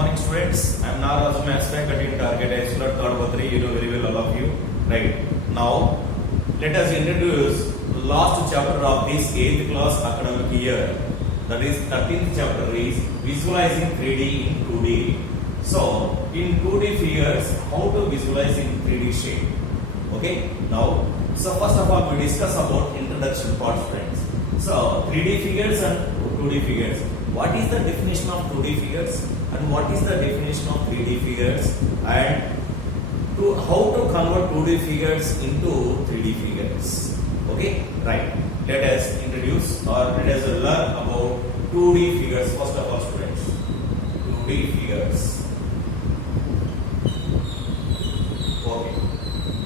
morning students. I am Naraj Maths faculty in Target High School at Kadpatri. You know very well all of you. Right. Now let us introduce last chapter of this 8th class academic year. That is 13th chapter is visualizing 3D in 2D. So in 2D figures, how to visualize in 3D shape. Okay. Now so first of all we discuss about introduction part, friends. So 3D figures and 2D figures. What is the definition of 2D figures and what is the definition of 3D figures, and how to convert 2D figures into 3D figures. Okay, right. Let us introduce or let us learn about 2D figures first of all, students. 2D figures. Okay.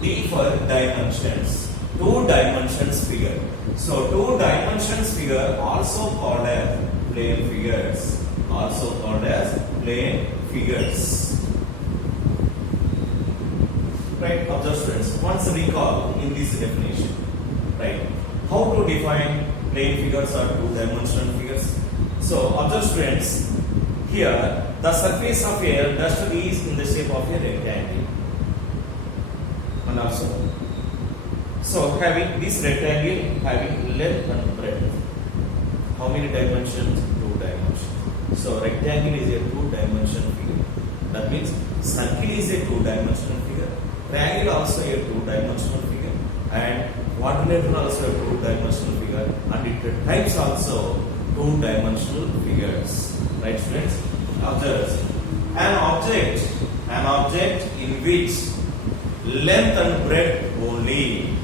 D for dimensions. 2 dimensions figure. So 2 dimensions figure also called as plane figures. Also called as plane figures. Right, observe students. Once recall in this definition. Right. How to define plane figures or 2-dimensional figures? So observe students. Here the surface of a dust is in the shape of a rectangle. And also, so having this rectangle having length and breadth. How many dimensions? 2 dimensions. So rectangle is a 2-dimensional figure. That means circle is a 2-dimensional figure. Triangle also a 2-dimensional figure. And quadrilateral also a 2-dimensional figure. And it types also 2-dimensional figures. Right, students? Observe. An object in which length and breadth only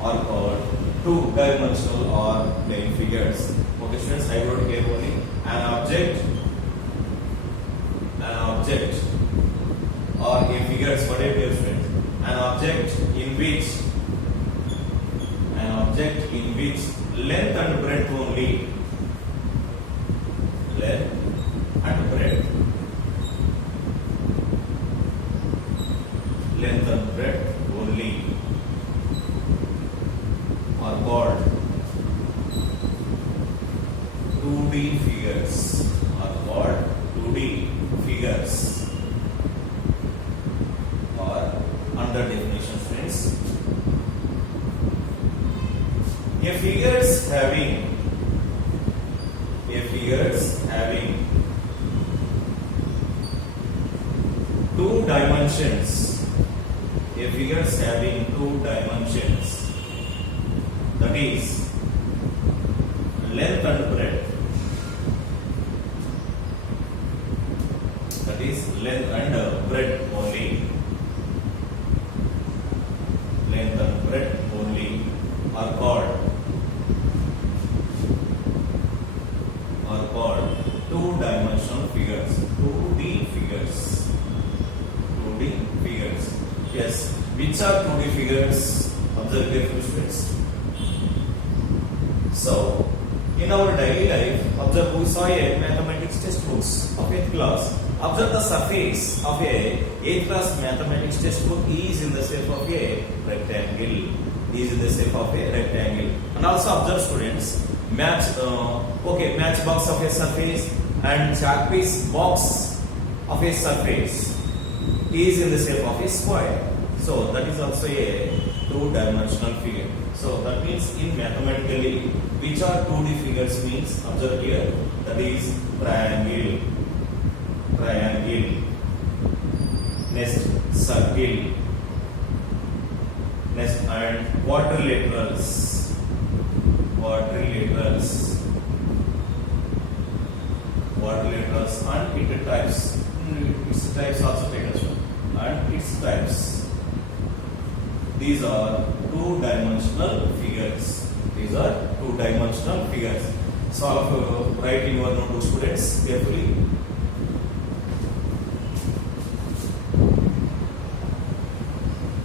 are called 2-dimensional or plane figures. Okay, students, I wrote here only an object or a figures. What are your friends? An object in which length and breadth only. Length and breadth. Length and breadth only are called 2D figures. Are called 2D figures. Or under definition, friends, a figures having 2 dimensions. A figures having 2 dimensions. That is length and breadth. That is length and breadth only. Length and breadth only are called 2-dimensional figures. 2D figures. 2D figures. Yes. Which are 2D figures? Observe carefully, students. So, in our daily life, observe, we saw a mathematics textbooks of 8th class. Observe the surface of a 8th class mathematics textbook is in the shape of a rectangle. And also observe, students, matchbox of a surface and chalk piece box of a surface is in the shape of a square. So that is also a 2-dimensional figure. So that means in mathematically, which are 2D figures means, observe here, that is triangle, next circle, next and quadrilaterals, and its types also taken, and its types. These are 2-dimensional figures. So all of you write in your notebook, students, carefully.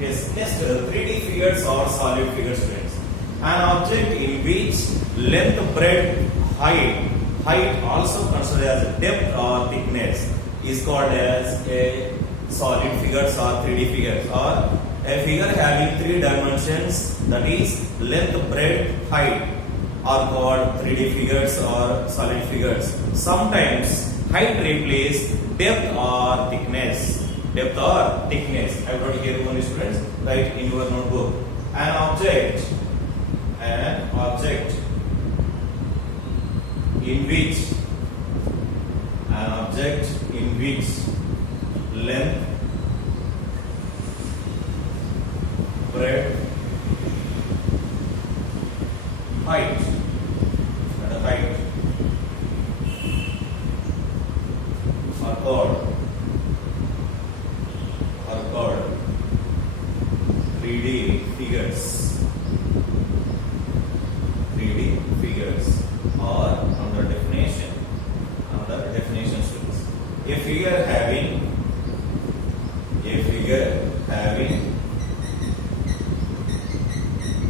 Yes, next 3D figures or solid figures, students. An object in which length, breadth, height also considered as depth or thickness is called as a solid figures or 3D figures, or a figure having 3 dimensions, that is length, breadth, height, are called 3D figures or solid figures. Sometimes height replace depth or thickness. Depth or thickness. I wrote here only students. Write in your notebook. An object in which length, breadth, height are called 3D figures. 3D figures or another definition students. A figure having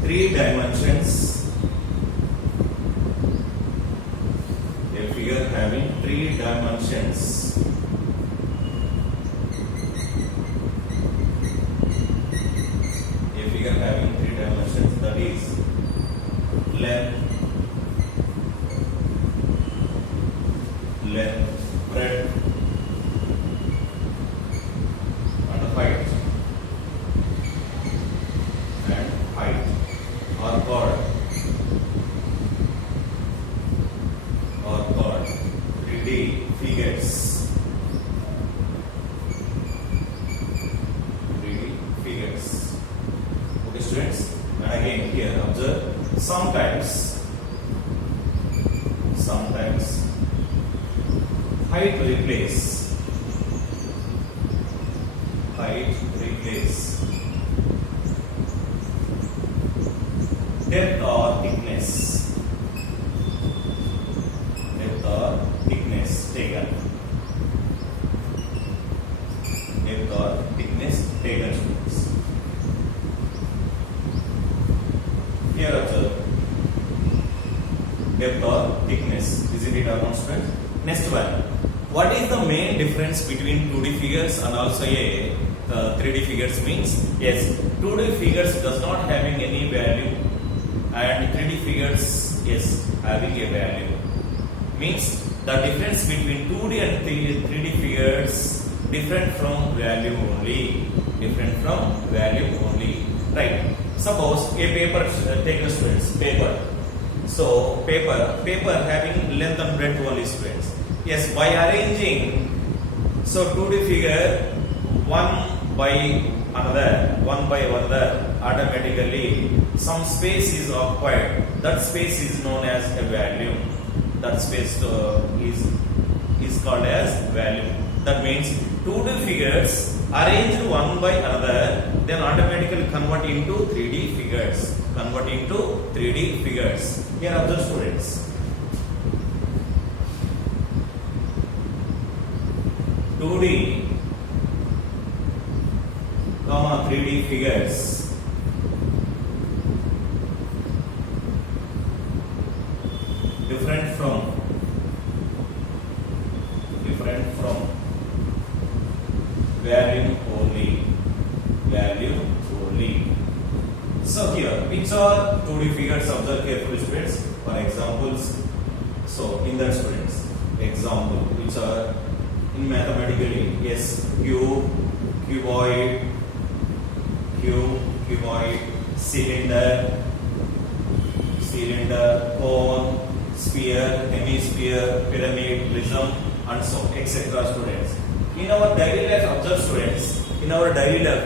three dimensions. A figure having three dimensions. A figure having three dimensions, that is length, breadth, and height. Are called 3D figures. 3D figures. Okay, students. And again, here observe. Sometimes height replace depth or thickness taken. Depth or thickness taken, students. Here observe depth or thickness. Isn't it our students? Next one. What is the main difference between 2D figures and also a 3D figures means? Yes, 2D figures does not having any value and 3D figures is having a value. Means the difference between 2D and 3D figures different from value only. Right. Suppose a paper, take a students, paper. So paper having length and breadth only, students. Yes, by arranging, so 2D figure one by another, automatically some space is occupied. That space is known as a value. That space is called as value. That means 2D figures arranged one by another, then automatically convert into 3D figures. Here observe, students. 2D, 3D figures different from value only. So here, which are 2D figures? Observe carefully, students. For examples, so in that, students, example which are in mathematically, yes, cuboid, cylinder, cone, sphere, hemisphere, pyramid, prism, and so etc. students. In our daily life, observe, students, in our daily life,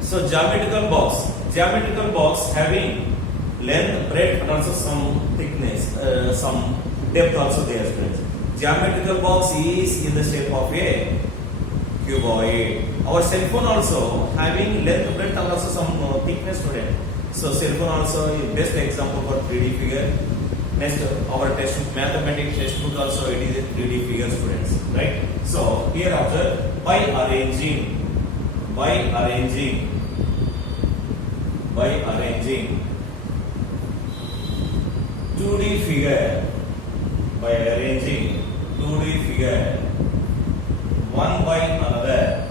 so geometrical box having length, breadth, and also some thickness, some depth also there, students. Geometrical box is in the shape of a cuboid. Our cell phone also having length, breadth, and also some thickness, student. So cell phone also is best example for 3D figure. Next, our mathematics textbook also it is a 3D figure, students. Right? So here observe, by arranging 2D figure, one by another,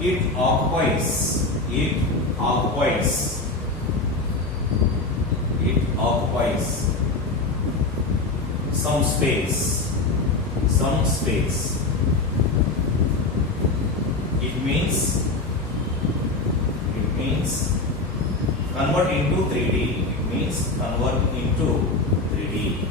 it occupies some space, it means convert into 3D. It means convert into 3D.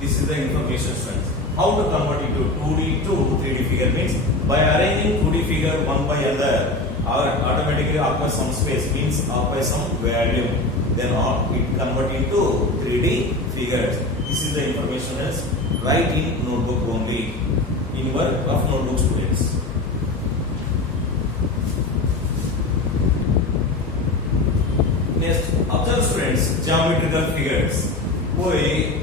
This is the information strength. How to convert into 2D to 3D figure means by arranging 2D figure one by another, automatically occupy some space, means occupy some value. Then it convert into 3D figures. This is the information is write in notebook only, in your rough notebook students. Next, observe students geometrical figures. We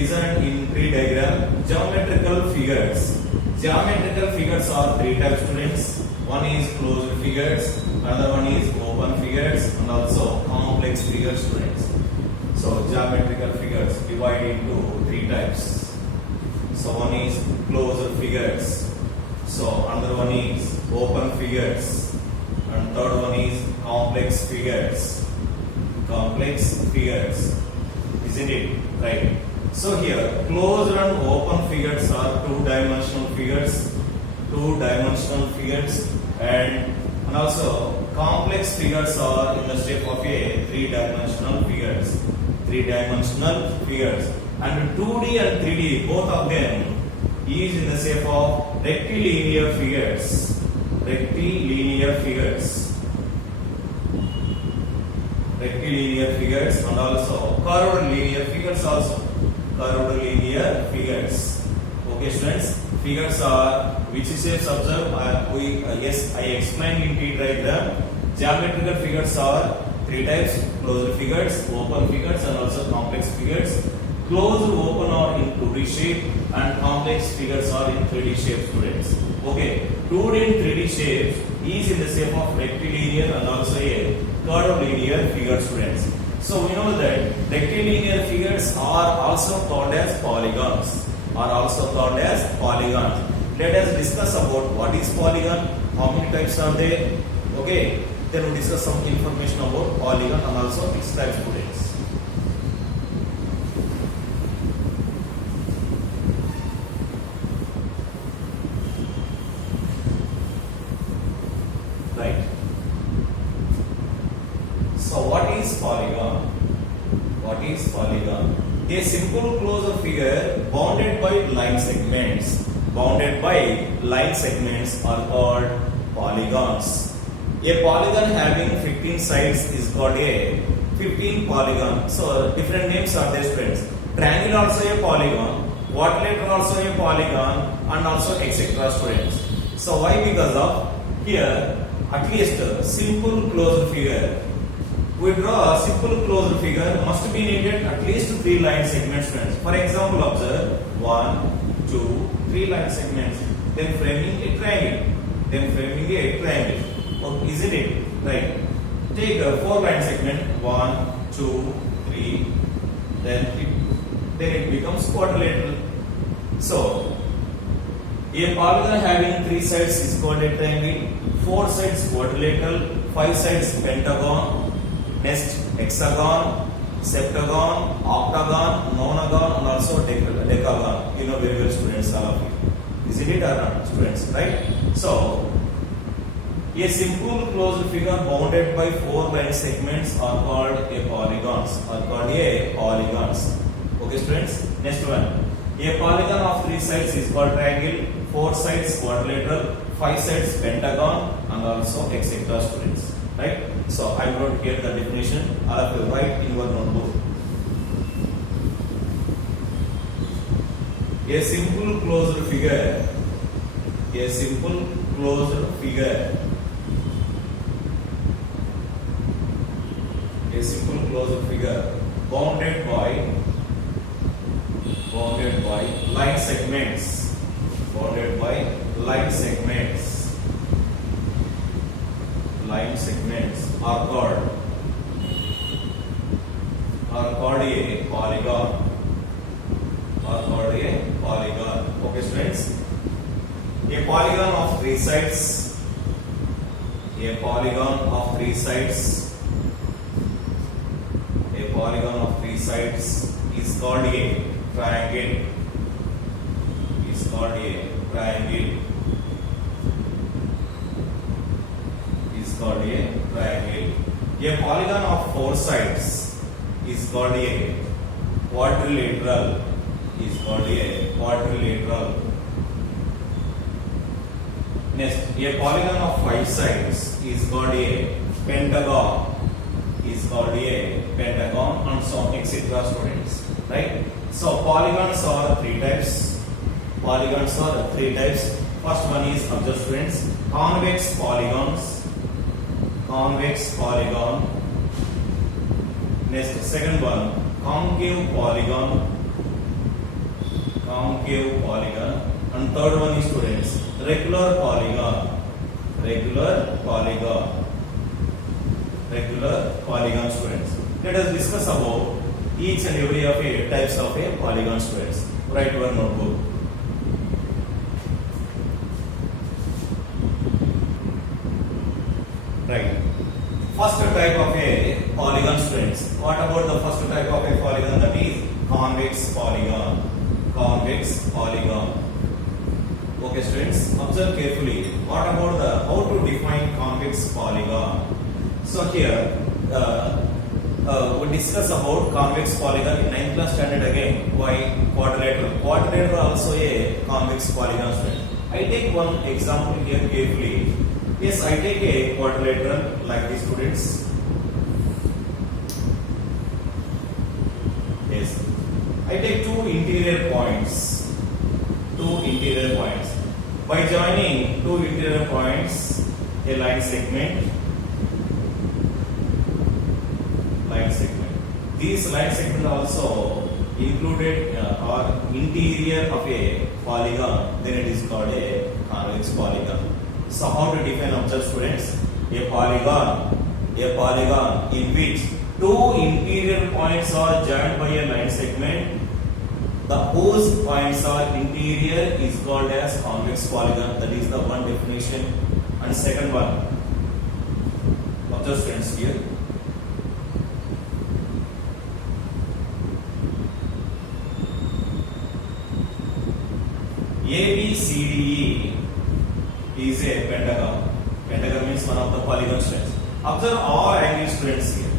listen in tree diagram. Geometrical figures. Geometrical figures are three types, students. One is closed figures, another one is open figures, and also complex figures, students. So geometrical figures divide into three types. So one is closed figures. So another one is open figures, and third one is complex figures. Isn't it? Right. So here closed and open figures are two-dimensional figures, and also complex figures are in the shape of a three-dimensional figures. And 2D and 3D, both of them is in the shape of rectilinear figures, and also curved linear figures. Okay, students, figures are which shapes observe. I explained in T diagram. Geometrical figures are three types: closed figures, open figures, and also complex figures. Closed, open are in 2D shape, and complex figures are in 3D shape, students. Okay, 2D and 3D shapes is in the shape of rectilinear and also a curved linear figure, students. So we know that rectilinear figures are also called as polygons. Let us discuss about what is polygon, how many types are there. Okay, then we discuss some information about polygon and also its types, students. Right. So what is polygon? A simple closed figure bounded by line segments are called polygons. A polygon having 15 sides is called a 15 polygon. So different names are there, friends. Triangle also a polygon, quadrilateral also a polygon, and also etc., students. So why? Because of here at least simple closed figure. We draw a simple closed figure must be needed at least 3 line segments, friends. For example, observe 1, 2, 3 line segments. Then framing a triangle. Okay, isn't it? Right. Take a 4 line segment. 1, 2, 3. Then it becomes quadrilateral. So a polygon having 3 sides is called a triangle. 4 sides quadrilateral. 5 sides pentagon. Next, hexagon, septagon, octagon, nonagon, and also decagon. You know very well, students, all of you. Isn't it or not, students? Right? So, a simple closed figure bounded by 4 line segments are called polygons. Okay, students? Next one. A polygon of 3 sides is called triangle, 4 sides quadrilateral, 5 sides pentagon, and also etc., students. Right? So I wrote here the definition. All of you write in your notebook. A simple closed figure bounded by line segments. Line segments are called a polygon. Okay, students. A polygon of 3 sides. A polygon of 3 sides polygon of three sides is called a triangle. Is called a triangle. Is called a triangle. A polygon of four sides is called a quadrilateral. Is called a quadrilateral. Next, a polygon of five sides is called a pentagon. Is called a pentagon, and so on, etc. students. Right? So polygons are three types. Polygons are three types. First one is, observe students, convex polygons. Convex polygon. Next, second one, concave polygon. Concave polygon. And third one is, students, regular polygon. Regular polygon. Regular polygon, students. Let us discuss about each and every of a types of a polygon, students. Write your notebook. Right. First type of a polygon, students. What about the first type of a polygon? That is convex polygon. Convex polygon. Okay, students, observe carefully. What about the how to define convex polygon? So here we discuss about convex polygon in 9th class standard again. Why quadrilateral? Quadrilateral also a convex polygon, student. I take one example here carefully. Yes, I take a quadrilateral like these, students. Yes, I take two interior points. Two interior points. By joining two interior points, a line segment. Line segment. These line segments also included or interior of a polygon. Then it is called a convex polygon. So how to define, observe students, a polygon in which two interior points are joined by a line segment. The whose points are interior is called as convex polygon. That is the one definition. And second one, observe students here. ABCDE is a pentagon. Pentagon means one of the polygon, students. Observe all angles, students, here.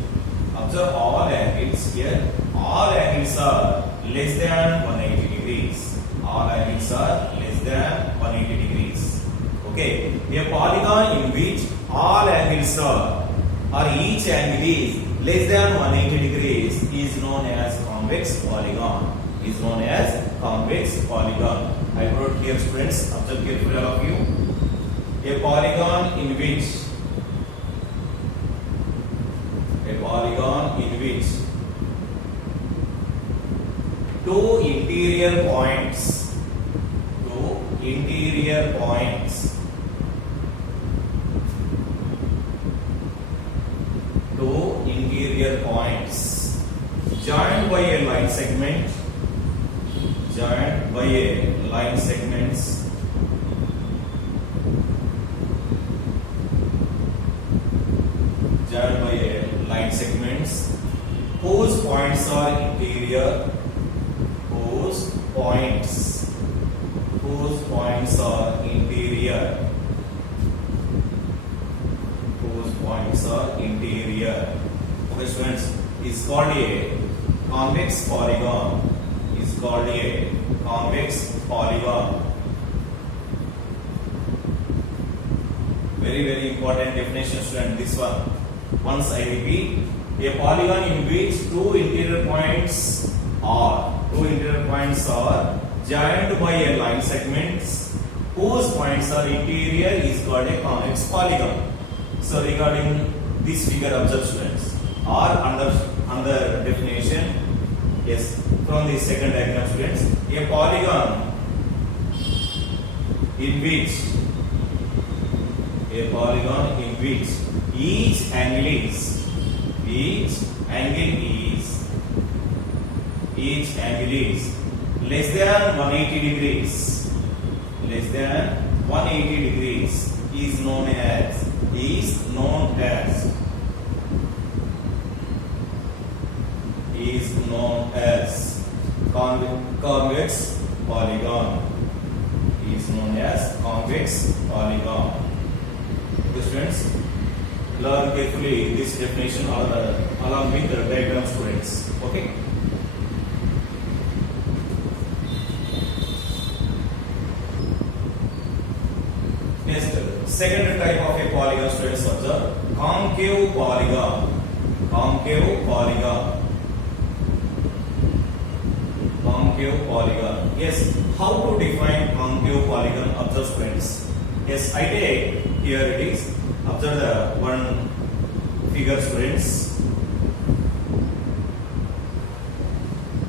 Observe all angles here. All angles are less than 180 degrees. All angles are less than 180 degrees. Okay. A polygon in which all angles are or each angle is less than 180 degrees is known as convex polygon. Is known as convex polygon. I wrote here, students, observe carefully, all of you. A polygon in which two interior points joined by a line segment, joined by a line segments, whose points are interior, whose points are interior, okay, students, is called a convex polygon. Very, very important definition, student, this one. Once I repeat, a polygon in which two interior points are joined by a line segments whose points are interior is called a convex polygon. So regarding this figure, observe, students, or under definition, yes, from the second diagram, students, a polygon in which each angle is less than 180 degrees, is known as convex polygon is known as convex polygon. Okay, students, learn carefully this definition along with the diagram, students. Okay. Next, second type of a polygon, students, observe concave polygon. Concave polygon. Concave polygon. Yes, how to define concave polygon? Observe, students. Yes, I take here it is. Observe the one figure, students,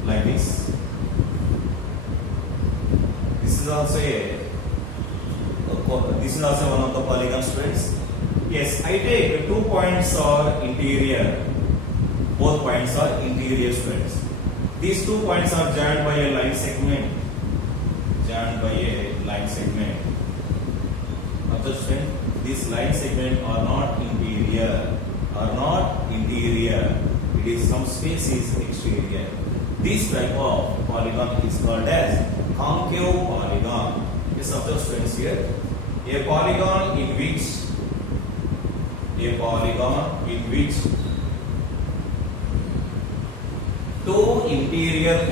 like this. This is also one of the polygon, students. Yes, I take 2 points are interior. Both points are interior, students. These 2 points are joined by a line segment. Joined by a line segment. Observe, students, these line segment are not interior. Are not interior. It is some space is exterior. This type of polygon is called as concave polygon. Yes, observe, students, here. A polygon in which two interior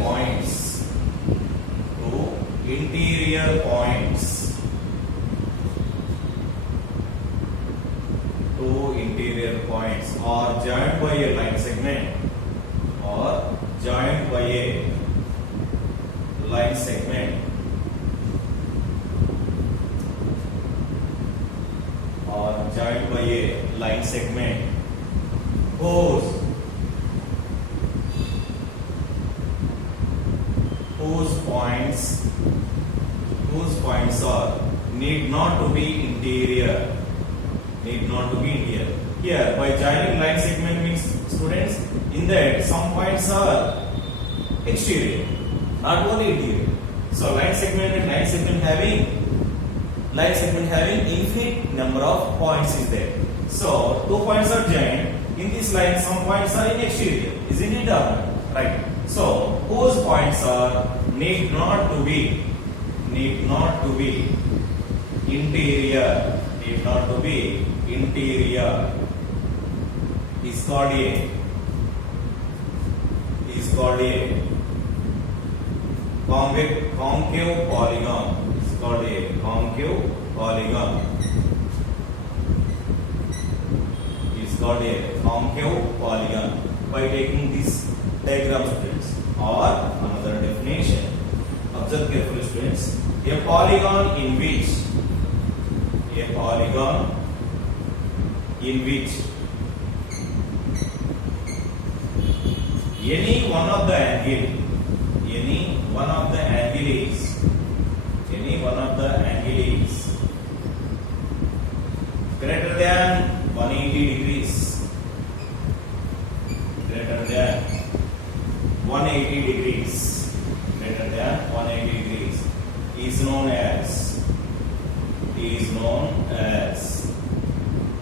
points are joined by a line segment or joined by a line segment or joined by a line segment whose points are need not to be interior. Here, by joining line segment means, students, in that some points are exterior, not only interior. So line segment having infinite number of points is there. So 2 points are joined in this line. Some points are in exterior, isn't it? Right. So whose points are need not to be interior. Is called a concave polygon. Is called a concave polygon. Is called a concave polygon by taking this diagram, students, or another definition. Observe carefully, students. A polygon in which any one of the angle is greater than 180 degrees. Greater than 180 degrees is known as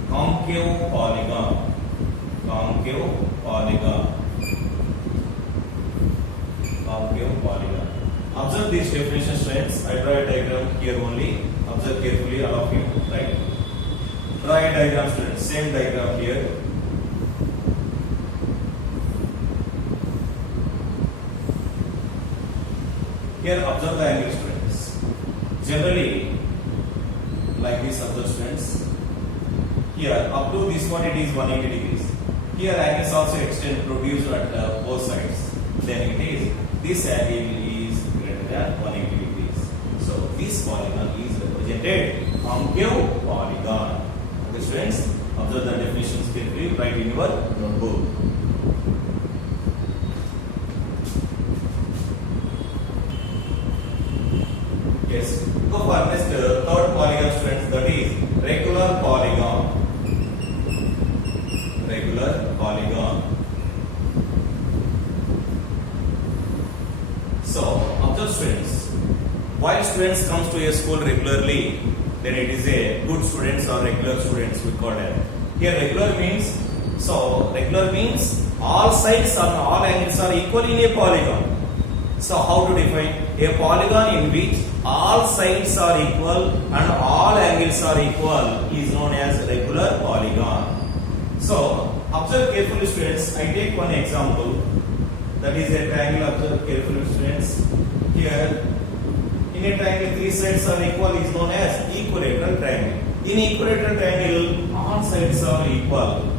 concave polygon. Observe these definition, students. I draw a diagram here only. Observe carefully, all of you. Right. Draw a diagram, students. Same diagram here. Here, observe the angle, students. Generally, like this, observe, students. Here, up to this one, it is 180 degrees. Here, angles also extend, produced at both sides. Then it is, this angle is greater than 180 degrees. So, this polygon is represented concave polygon. Okay, students, observe the definitions carefully, write in your notebook. Yes, go for next third polygon, students, that is regular polygon. So, observe, students, while students comes to a school regularly, then it is a good students or regular students we call it. Here regular means, all sides or all angles are equal in a polygon. So how to define a polygon in which all sides are equal and all angles are equal is known as regular polygon. So observe carefully students, I take one example, that is a triangle. Observe carefully students. Here in a triangle three sides are equal is known as equilateral triangle. In equilateral triangle all sides are equal.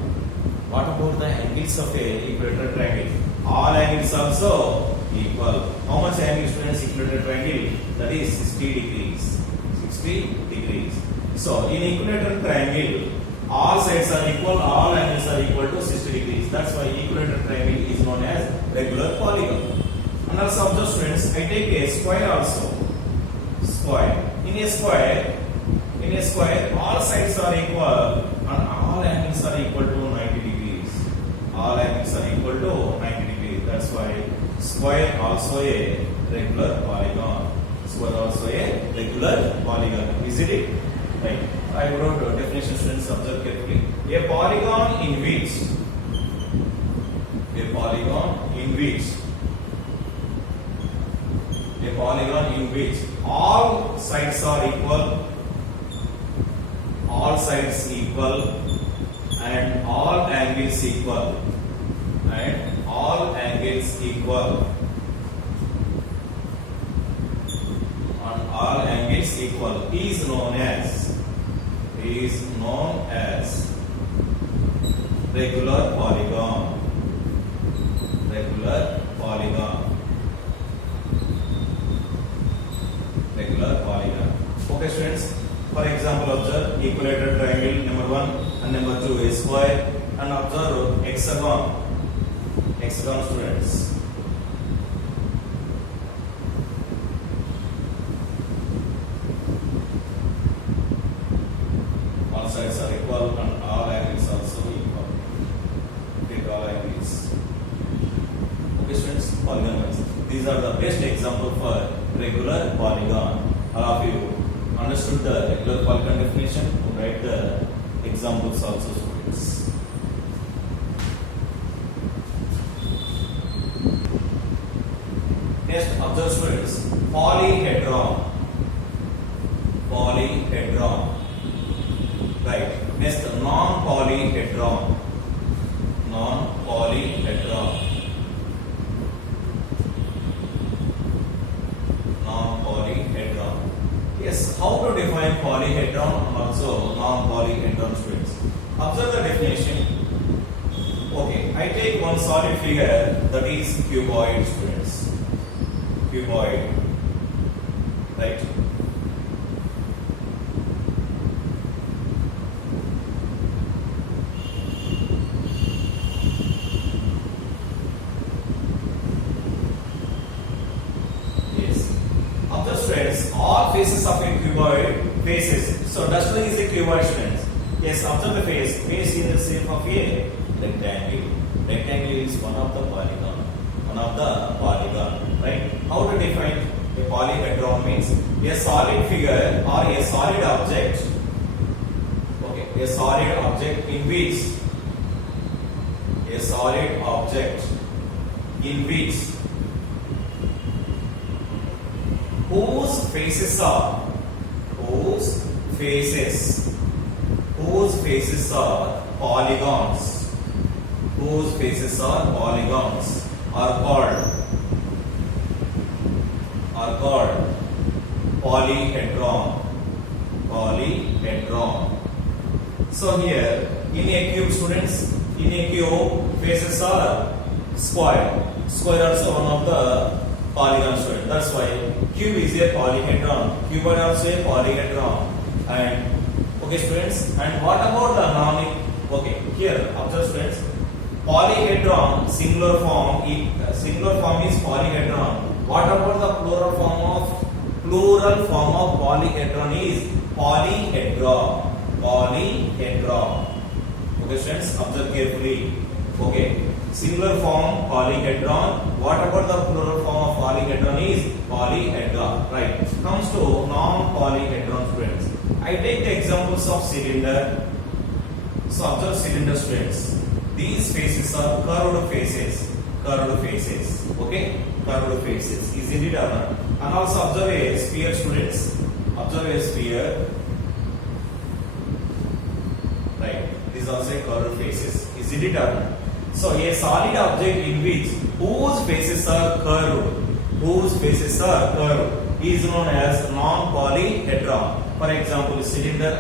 What about the angles of a equilateral triangle? All angles also equal. How much angle students equilateral triangle? That is 60 degrees. 60 degrees. So in equilateral triangle all sides are equal, all angles are equal to 60 degrees. That's why equilateral triangle is known as regular polygon. And also observe students, I take a square also. Square. In a square, all sides are equal and all angles are equal to 90 degrees. All angles are equal to 90 degrees. That's why square also a regular polygon. Square also a regular polygon. Is it? Right. I wrote a definition, students, observe carefully. A polygon in which all sides are equal, all sides equal, and all angles equal, is known as regular polygon. Regular polygon. Okay students, for example observe equilateral triangle number 1 and number 2 is square, and observe hexagon students. All sides are equal and all angles also equal. Take all angles. Okay students, polygon wise. These are the best example for regular polygon. All of you understood the regular polygon definition? Write the examples also students. Next observe students, polyhedron. Right. Next non-polyhedron. Yes, how to define polyhedron and also non-polyhedron students? Observe the definition. Okay, I take one solid figure, that is cuboid students. Cuboid. Right. All faces of a cuboid faces. So dustbin is a cuboid students. Yes, observe the face. Face in the shape of a rectangle. Rectangle is one of the polygon. Right? How to define a polyhedron means a solid figure or a solid object. Okay, a solid object in which whose faces are polygons. Are called polyhedron. So here in a cube students, faces are square. Square also one of the polygon student. That's why cube is a polyhedron. Cuboid also a polyhedron. And okay students, and what about the okay, here observe students, polyhedron singular form is polyhedron. What about the plural form of polyhedron is polyhedron. Okay students, observe carefully. Okay, singular form polyhedron. What about the plural form of polyhedron is polyhedra. Right. Comes to non-polyhedron students. I take the examples of cylinder. So observe cylinder students. These faces are curved faces. Okay, curved faces. Isn't it or not? And also observe a sphere, students. Observe a sphere. Right. This is also a curved faces. Isn't it or not? So a solid object in which whose faces are curved is known as non-polyhedron. For example, cylinder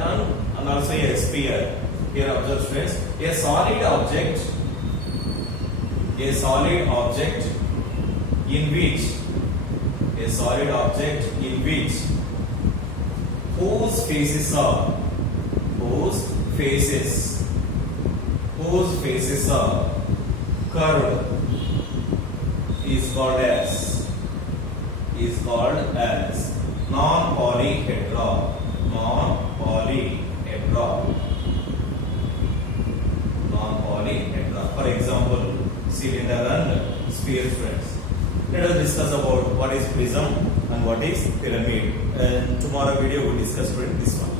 and also a sphere. Here observe students, a solid object in which whose faces are curved is called as non-polyhedron. For example, cylinder and sphere, friends. Let us discuss about what is prism and what is pyramid. And tomorrow video we will discuss this one.